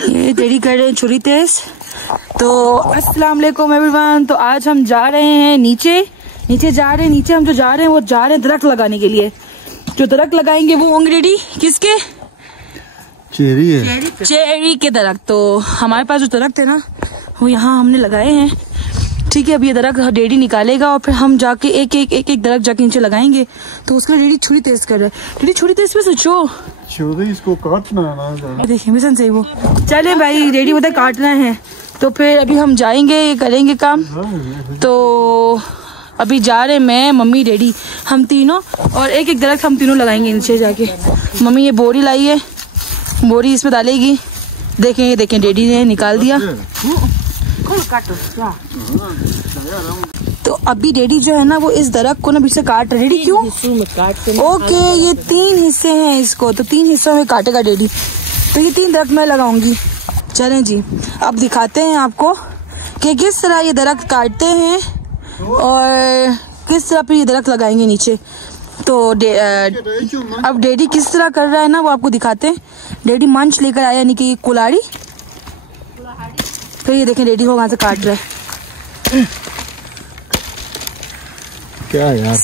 ये डैडी कर रहे हैं छुरी तेज। तो अस्सलाम वालेकुम एवरीवन। तो आज हम जा रहे हैं नीचे जा रहे हैं। नीचे हम जो जा रहे हैं वो जा रहे हैं दरख्त लगाने के लिए। जो दरख्त लगाएंगे वो होंगे डैडी किसके? चेरी है, चेरी के दरख्त। तो हमारे पास जो दरख्त है ना वो यहाँ हमने लगाए हैं। ठीक है, अब ये दरख्त डैडी निकालेगा और फिर हम जाके एक एक दरख्त जाके नीचे लगाएंगे। तो उसके लिए डैडी छुरी तेज कर रहा है। डैडी छुरी तेज पे सोचो, इसको काटना है। देखिए मिशन सही वो। चले भाई, डैडी बोलते काटना है तो फिर अभी हम जाएंगे करेंगे काम। तो अभी जा रहे मैं, मम्मी, डैडी, हम तीनों, और एक एक दरख्त हम तीनों लगाएंगे नीचे जाके। मम्मी ये बोरी लाई है, बोरी इसमें डालेगी। देखें देखें डैडी ने निकाल दिया। तो अभी डैडी जो है ना वो इस दरख्त को ना बीच से काट रहे। डैडी क्यों? ओके, ये 3 हिस्से हैं इसको, तो 3 हिस्सों में काटेगा डैडी। तो ये 3 दरख्त मैं लगाऊंगी। चलें जी, अब दिखाते हैं आपको कि किस तरह ये दरख्त काटते हैं और किस तरह फिर ये दरख्त लगाएंगे नीचे। तो अब डैडी किस तरह कर रहा है ना वो आपको दिखाते हैं। डैडी मंच लेकर आया, यानी कि कुल्हाड़ी। तो ये देखें डैडी को वहां से काट रहा है। क्या यार,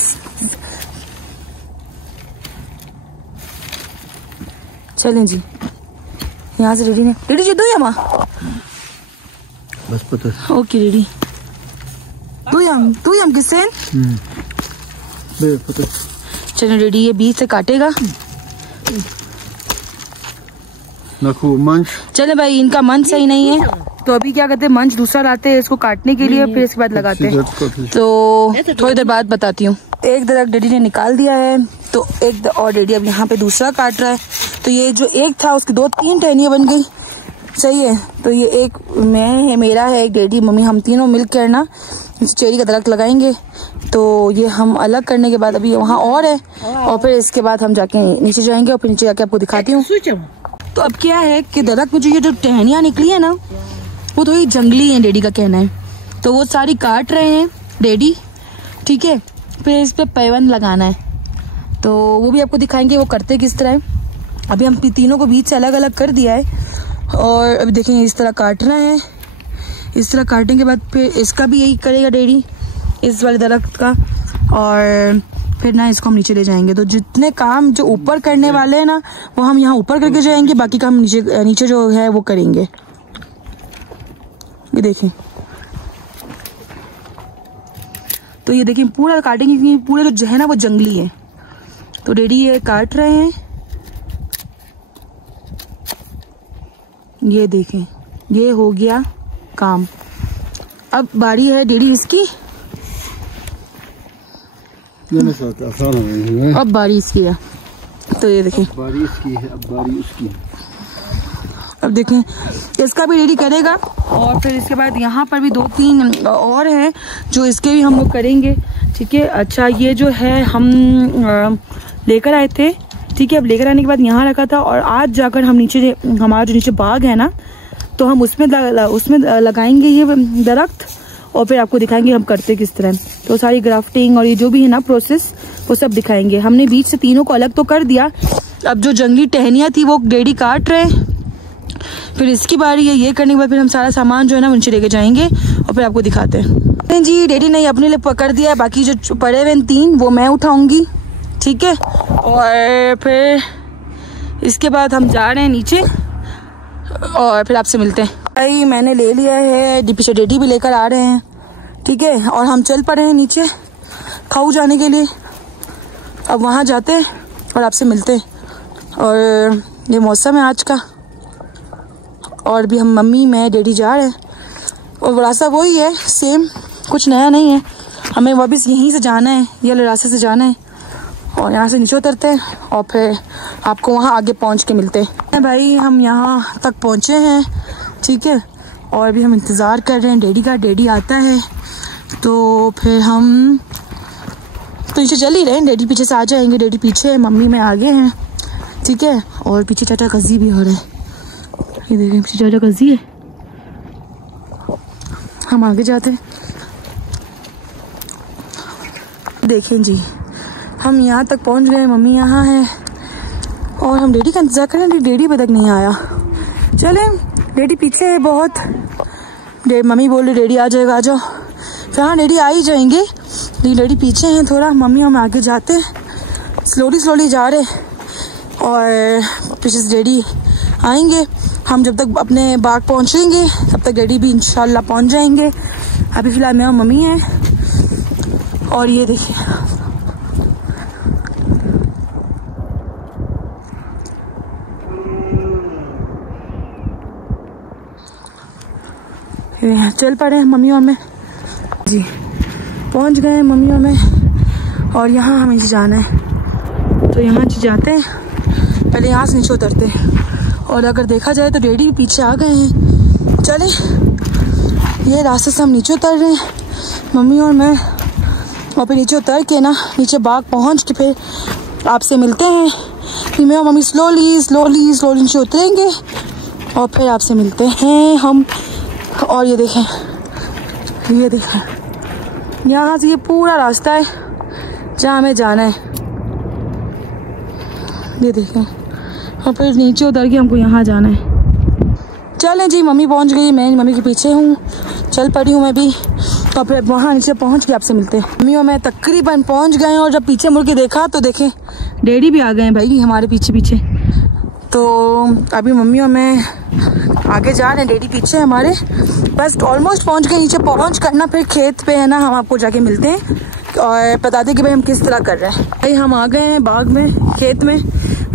चलें जी, यहाँ से डैडी जी दो या माँ बस पता। ओके डैडी, तू हम किससे? चलो डैडी ये बीच से काटेगा। मंच। चले भाई, इनका मंच सही नहीं है तो अभी क्या करते हैं, मंच दूसरा लाते हैं इसको काटने के लिए, फिर इसके बाद लगाते हैं। तो थोड़ी देर बाद बताती हूँ। एक दरख्त डैडी ने निकाल दिया है, तो एक और डैडी अब यहाँ पे दूसरा काट रहा है। तो ये जो एक था उसकी 2-3 टहनियाँ बन गई। सही है। तो ये एक मैं है, मेरा है, एक डैडी, मम्मी, हम तीनों मिल कर ना चेरी का दरख्त लगाएंगे। तो ये हम अलग करने के बाद अभी वहाँ और है, और फिर इसके बाद हम जाके नीचे जाएंगे और फिर नीचे जाके आपको दिखाती हूँ। तो अब क्या है कि दरख्त में जो ये जो टहनियाँ निकली है ना वो थोड़ी जंगली है, डैडी का कहना है। तो वो सारी काट रहे हैं डैडी। ठीक है, फिर इस पे पैबंद लगाना है, तो वो भी आपको दिखाएंगे वो करते किस तरह है। अभी हम तीनों को बीच से अलग अलग कर दिया है और अभी देखेंगे इस तरह काटना है। इस तरह काटने के बाद फिर इसका भी यही करेगा डैडी, इस वाले दरख्त का, और फिर ना इसको हम नीचे ले जाएंगे। तो जितने काम जो ऊपर करने वाले हैं ना वो हम यहाँ ऊपर करके जाएंगे, बाकी काम नीचे जो है वो करेंगे। ये देखें, तो ये देखें पूरा काटेंगे क्योंकि पूरे जो है ना वो जंगली है। तो डैडी ये काट रहे हैं। ये देखें, ये हो गया काम। अब बारी है डैडी इसकी, आसान है। अब बारी इसकी है। तो ये देखें, बारी इसकी है, अब बारी उसकी है। अब देखें इसका भी डैडी करेगा, और फिर इसके बाद यहाँ पर भी 2-3 और हैं जो इसके भी हम लोग करेंगे। ठीक है। अच्छा, ये जो है हम लेकर आए थे। ठीक है, अब लेकर आने के बाद यहाँ रखा था, और आज जाकर हम नीचे, हमारा जो नीचे बाग है ना, तो हम उसमें लगाएंगे ये दरख्त, और फिर आपको दिखाएंगे हम करते किस तरह। तो सारी ग्राफ्टिंग और ये जो भी है ना प्रोसेस वो सब दिखाएंगे। हमने बीच से तीनों को अलग तो कर दिया। अब जो जंगली टहनियाँ थी वो डैडी काट रहे हैं। फिर इसकी बारी है, ये करने के बाद फिर हम सारा सामान जो है ना नीचे लेके जाएंगे और फिर आपको दिखाते हैं। जी डैडी ने अपने लिए पकड़ दिया है, बाकी जो पड़े हुए 3 वो मैं उठाऊंगी। ठीक है, और फिर इसके बाद हम जा रहे हैं नीचे और फिर आपसे मिलते हैं। भाई मैंने ले लिया है, पीछे डैडी भी लेकर आ रहे हैं। ठीक है, और हम चल पड़े हैं नीचे खाऊ जाने के लिए। अब वहाँ जाते हैं और आपसे मिलते हैं। और ये मौसम है आज का, और भी हम मम्मी, मैं, डैडी जा रहे हैं, और रास्ता वही है सेम, कुछ नया नहीं है। हमें वापस यहीं से जाना है, ये रास्ते से जाना है, और यहाँ से नीचे उतरते हैं और फिर आपको वहाँ आगे पहुँच के मिलते हैं। भाई हम यहाँ तक पहुँचे हैं। ठीक है, और अभी हम इंतज़ार कर रहे हैं डैडी का। डैडी आता है तो फिर हम तो नीचे चल ही रहे हैं, डैडी पीछे से आ जाएंगे। डैडी पीछे है, मम्मी में आगे हैं। ठीक है, और पीछे चाचा कज़ी भी हो रहा है। ये देखें पीछे चाचा कज़ी है, हम आगे जाते हैं। देखें जी, हम यहाँ तक पहुँच गए, मम्मी यहाँ है और हम डैडी का इंतजार कर रहे हैं। डैडी अभी तक नहीं आया। चलें डैडी पीछे है बहुत। मम्मी बोल रही डैडी आ जाएगा, आ जाओ। फिर हाँ डैडी आ ही जाएंगे, लेकिन डैडी पीछे हैं थोड़ा, मम्मी हम आगे जाते हैं, स्लोली जा रहे। और पीछे से डैडी आएंगे। हम जब तक अपने बाग पहुँचेंगे तब तक डैडी भी इंशाल्लाह पहुँच जाएंगे। अभी फ़िलहाल मैं और मम्मी हैं। और ये देखिए चल पड़े हैं मम्मी और मैं जी, पहुंच गए हैं मम्मी और मैं। और यहाँ हमें जी जाना है, तो यहाँ जी जाते हैं, पहले यहाँ से नीचे उतरते हैं। और अगर देखा जाए तो डैडी भी पीछे आ गए हैं। चले, ये रास्ते से हम नीचे उतर रहे हैं मम्मी और मैं। और फिर नीचे उतर के ना, नीचे बाग पहुँच के फिर आपसे मिलते हैं। फिर मैं और मम्मी स्लोली नीचे उतरेंगे और फिर आपसे मिलते हैं हम। और ये देखें यहाँ से ये पूरा रास्ता है जहाँ हमें जाना है, ये देखें। और फिर नीचे उतर के हमको यहाँ जाना है। चलें जी, मम्मी पहुँच गई, मैं मम्मी के पीछे हूँ, चल पड़ी हूँ मैं भी। और फिर वहाँ नीचे पहुँच के आपसे मिलते हैं। मम्मी और मैं तकरीबन पहुँच गए। और जब पीछे मुड़ के देखा तो देखें डैडी भी आ गए हैं भाई हमारे पीछे। तो अभी मम्मी और मैं आगे जा रहे हैं, डैडी पीछे हमारे। बस ऑलमोस्ट पहुंच गए। नीचे पहुंच कर ना फिर खेत पे है ना, हम आपको जाके मिलते हैं और बताते हैं कि भाई हम किस तरह कर रहे हैं। भाई हम आ गए हैं बाग में, खेत में।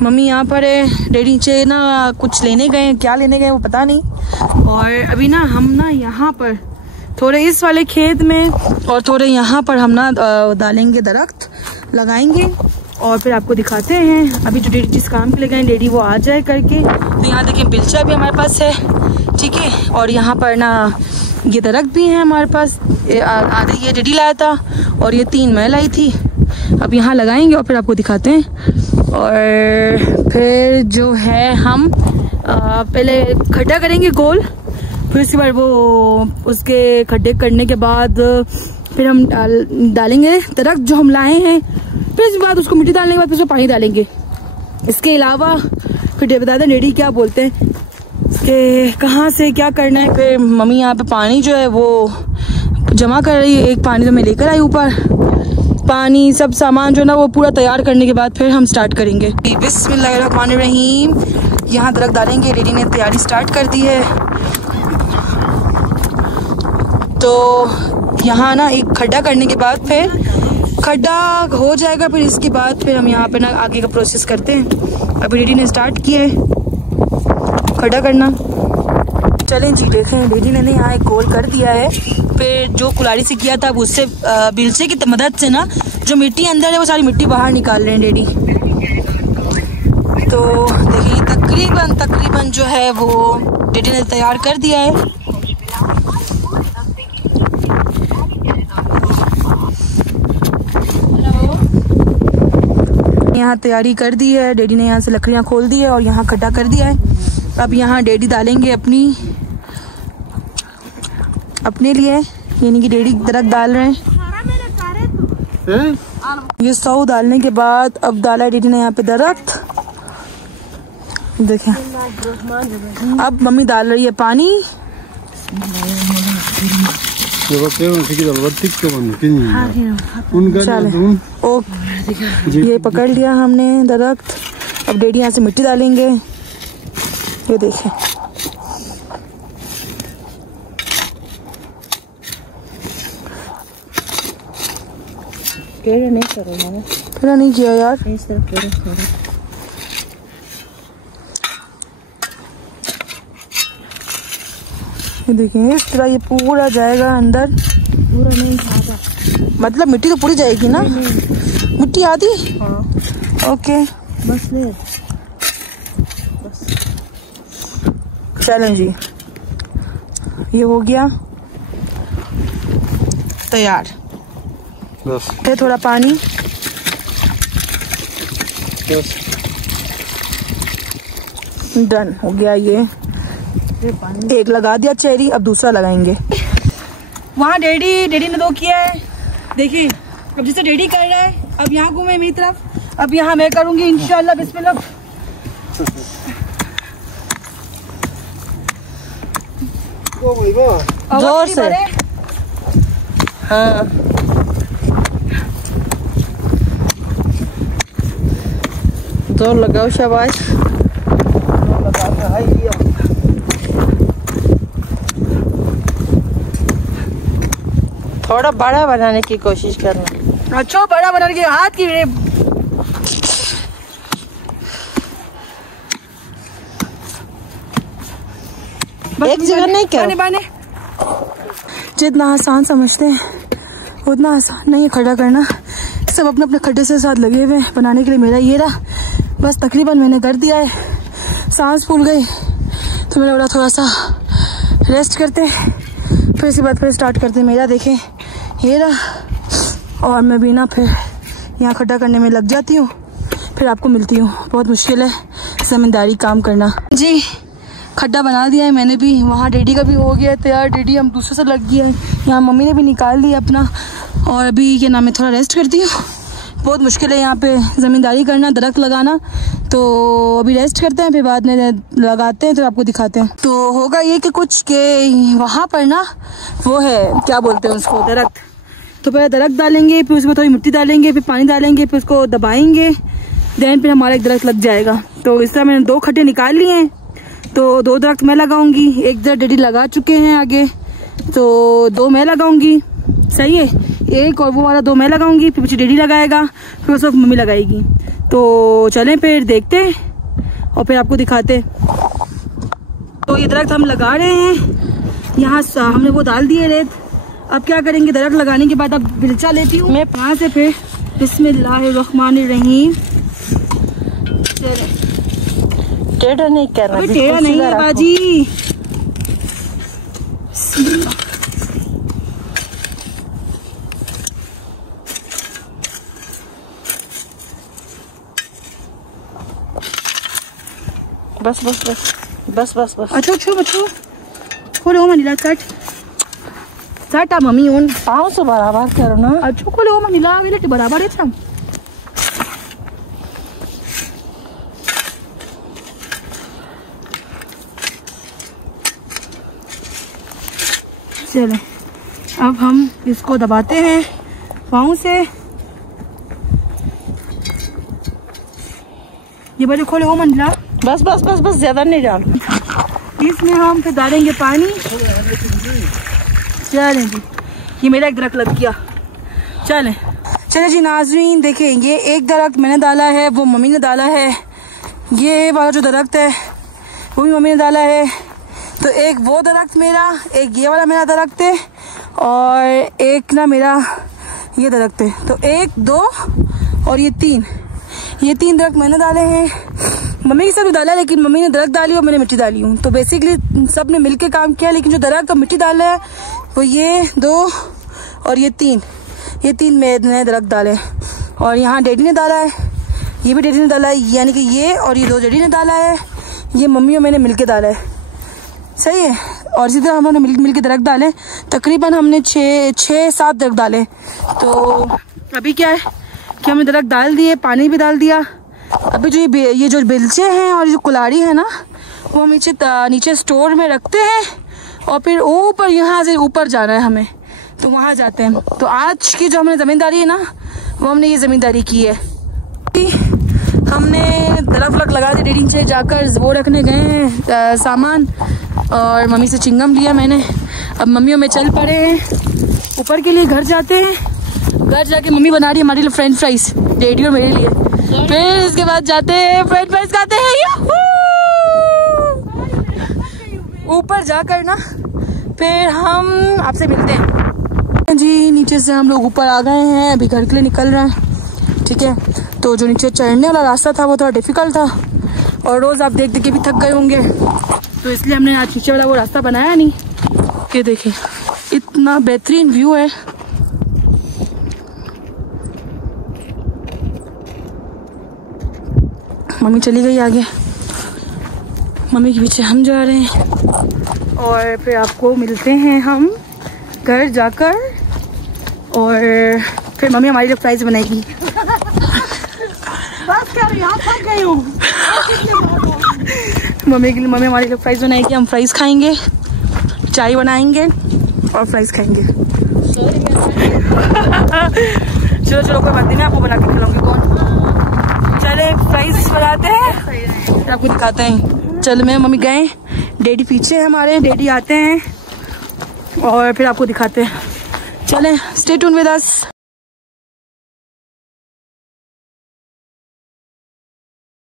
मम्मी यहाँ पर है, डैडी नीचे ना कुछ लेने गए हैं, क्या लेने गए वो पता नहीं। और अभी ना हम ना यहाँ पर थोड़े इस वाले खेत में और थोड़े यहाँ पर हम ना डालेंगे, दरख्त लगाएंगे। और फिर आपको दिखाते हैं। अभी जो डैडी जिस काम के लिए गए डैडी वो आ जाए करके। तो यहाँ देखिए बिलचा भी हमारे पास है, ठीक है। और यहाँ पर ना ये दरख्त भी है हमारे पास, आधे ये डैडी लाया था और ये 3 मैं लाई थी। अब यहाँ लगाएंगे और फिर आपको दिखाते हैं। और फिर जो है हम पहले खड्डा करेंगे गोल, फिर उसके बाद वो उसके खड्डे करने के बाद फिर हम डालेंगे दरख्त जो हम लाए हैं। फिर इसके बाद उसको मिट्टी डालने के बाद फिर उसमें पानी डालेंगे। इसके अलावा फिर बता दें डैडी क्या बोलते हैं कि कहाँ से क्या करना है। फिर मम्मी यहाँ पे पानी जो है वो जमा कर रही है, एक पानी तो मैं लेकर आई ऊपर। पानी सब सामान जो है ना वो पूरा तैयार करने के बाद फिर हम स्टार्ट करेंगे। बिस्मिल्लाहिर्रहमानिर्रहीम। यहाँ दरख्त डालेंगे, डैडी ने तैयारी स्टार्ट कर दी है। तो यहाँ ना एक खड्डा करने के बाद फिर खड्डा हो जाएगा, फिर इसके बाद फिर हम यहाँ पे ना आगे का प्रोसेस करते हैं। अभी डैडी ने स्टार्ट किया है खड्डा करना। चलें जी, देखें डैडी ने यहाँ एक गोल कर दिया है। फिर जो कुल्हाड़ी से किया था उससे बिलचे की मदद से ना जो मिट्टी अंदर है वो सारी मिट्टी बाहर निकाल रहे हैं डैडी। तो देखिए तकरीबन जो है वो डैडी ने तैयार कर दिया है। यहाँ तैयारी कर दी है डैडी ने, यहाँ से लकड़ियाँ खोल दी है और यहाँ खड्डा कर दिया है। अब यहाँ डैडी डालेंगे अपने लिए, यानी कि डैडी दरख्त डाल रहे हैं। ये 100 डालने के बाद अब डाला है डैडी ने यहाँ पे दरख्त। देखें अब मम्मी डाल रही है पानी। ये पकड़ लिया हमने दरख्त। अब डैडी यहाँ से मिट्टी डालेंगे। ये देखें नहीं करो, मैंने नहीं किया यार। इस तरफ ये देखिए इस तरह ये पूरा जाएगा अंदर। पूरा नहीं आधा, मतलब मिट्टी तो पूरी जाएगी ना? मिट्टी आधी? हाँ। ओके बस ले बस। चलें जी, ये हो गया तैयार। बस फिर थोड़ा पानी बस, डन हो गया। ये एक लगा दिया चेरी, अब दूसरा लगाएंगे। वहाँ डैडी ने 2 किया है। देखिए अब जैसे डैडी कर रहा है, अब यहाँ घूमे मेरी तरफ, अब यहाँ मैं करूँगी इंशाल्लाह। बिस्मिल्लाह। जोर से। हाँ जोर लगाओ, शाबाश। थोड़ा बड़ा बनाने की कोशिश करना। अच्छा बड़ा बनाने की हाथ की एक जगह नहीं क्या बने। जितना आसान समझते हैं उतना आसान नहीं है खड़ा करना। सब अपने अपने खड्डे से साथ लगे हुए हैं बनाने के लिए। मेरा ये रहा, बस तकरीबन मैंने कर दिया है। सांस फूल गई तो मैंने बोला थोड़ा सा रेस्ट करते फिर इसके बाद फिर स्टार्ट करते। मेरा देखें ये रहा, और मैं भी ना फिर यहाँ खड्डा करने में लग जाती हूँ, फिर आपको मिलती हूँ। बहुत मुश्किल है ज़मींदारी काम करना। जी खड्डा बना दिया है मैंने भी, वहाँ डैडी का भी हो गया है तैयार। डैडी हम दूसरे से लग गया है, यहाँ मम्मी ने भी निकाल दिया अपना। और अभी क्या नाम है, थोड़ा रेस्ट करती हूँ। बहुत मुश्किल है यहाँ पे ज़मींदारी करना, दरख्त लगाना। तो अभी रेस्ट करते हैं, फिर बाद में लगाते हैं तो आपको दिखाते हैं। तो होगा ये कि कुछ के वहाँ पर ना वो है, क्या बोलते हैं उसको, दरख्त। तो पहले दरख्त डालेंगे, फिर उसमें थोड़ी मिट्टी डालेंगे, फिर पानी डालेंगे, फिर उसको दबाएंगे, देन फिर हमारा एक दरख्त लग जाएगा। तो इस तरह मैंने 2 खड्डे निकाल लिए हैं, तो 2 दरख्त मैं लगाऊंगी। एक दरख्त डैडी लगा चुके हैं आगे, तो 2 मैं लगाऊंगी। सही है, एक और वो वाला 2 मैं लगाऊंगी, फिर पीछे डैडी लगाएगा, फिर उस वक्त मम्मी लगाएगी। तो चलें फिर देखते हैं और फिर आपको दिखाते। तो ये दरख्त हम लगा रहे हैं, यहाँ हमने वो डाल दिए रेत। अब क्या करेंगे, दरख्त लगाने के बाद अब बिलचा लेती हूँ मैं यहाँ से। फिर बिस्मिल्लाहिर्रहमानिर्रहीम। टेढ़ा नहीं करना, टेढ़ा नहीं है बाजी। बस बस बस बस बस बस। अच्छा अच्छा बच्चों खोलो मनीला सट सट आ मम्मी उन पाँव से बराबर करो ना। अच्छा खोलो मनीला वेले बराबर है छम। चले अब हम इसको दबाते हैं पाँव से। ये बड़े खोले हो मंडला। बस बस बस बस, ज्यादा नहीं डाल। इसमें हम फिर डालेंगे पानी। चलें जी, ये मेरा एक दरख्त लग गया। चलें चले जी नाज़रीन, देखें ये एक दरख्त मैंने डाला है, वो मम्मी ने डाला है। ये वाला जो दरख्त है वो भी मम्मी ने डाला है। तो एक वो दरख्त मेरा, एक ये वाला मेरा दरख्त है, और एक ना मेरा ये दरख्त है। तो 1 2 और ये 3 दरख्त मैंने डाले हैं। मम्मी के साथ भी डाला है, लेकिन मम्मी ने दरख्त डाली और मैंने मिट्टी डाली हूँ। तो बेसिकली सब ने मिलके काम किया, लेकिन जो दरख्त और मिट्टी डाला है वो ये 2 और ये 3 मैंने दरख्त डाले। और यहाँ डैडी ने डाला है, ये भी डैडी ने डाला है, यानी कि ये और ये 2 डैडी ने डाला है, ये मम्मी और मैंने मिलके डाला है। सही है। और इसी तरह हमने मिल के दरख्त डाले, तकरीबन हमने 6-7 दरख्त डाले। तो अभी क्या है कि हमने दरख्त डाल दिए, पानी भी डाल दिया। अभी जो ये जो बेलचे हैं और जो कुल्हाड़ी है ना, वो हम नीचे स्टोर में रखते हैं, और फिर ऊपर यहाँ से ऊपर जाना है हमें, तो वहाँ जाते हैं। तो आज की जो हमने ज़मींदारी है ना, वो हमने ये ज़मींदारी की है। हमने दरख्त लगा दी, डैडी से जाकर वो रखने गए हैं सामान, और मम्मी से चिंगम लिया मैंने। अब मम्मी और मैं चल पड़े हैं ऊपर के लिए। घर जाते हैं, घर जाके मम्मी बना रही है हमारे लिए फ्रेंच फ्राइज, डैडी और मेरे लिए। फिर इसके बाद जाते हैं फ्रेंच फ्राइज खाते हैं ऊपर जाकर ना। फिर हम आपसे मिलते हैं जी। नीचे से हम लोग ऊपर आ गए हैं, अभी घर के लिए निकल रहे हैं। ठीक है, तो जो नीचे चढ़ने वाला रास्ता था वो थोड़ा डिफिकल्ट था, और रोज़ आप देख के भी थक गए होंगे, तो इसलिए हमने आज नीचे वाला वो रास्ता बनाया नहीं। ये देखिए इतना बेहतरीन व्यू है। मम्मी चली गई आगे, मम्मी के पीछे हम जा रहे हैं, और फिर आपको मिलते हैं हम घर जाकर। और फिर मम्मी हमारी लिए फ्राइज बनाएगी। बस क्या यहाँ थक गई हूँ। मम्मी हमारे लिए फ्राइज बनाएगी, हम फ्राइज खाएंगे। चाय बनाएंगे और फ्राइज खाएंगे। चलो चलो कोई बात नहीं, मैं आपको बना के खिलाऊंगी। कौन चले फ्राइज बनाते हैं, फिर आपको दिखाते हैं। चल मैं मम्मी गए, डैडी पीछे है हमारे, डैडी आते हैं और फिर आपको दिखाते हैं। चलें, स्टे ट्यून विद अस।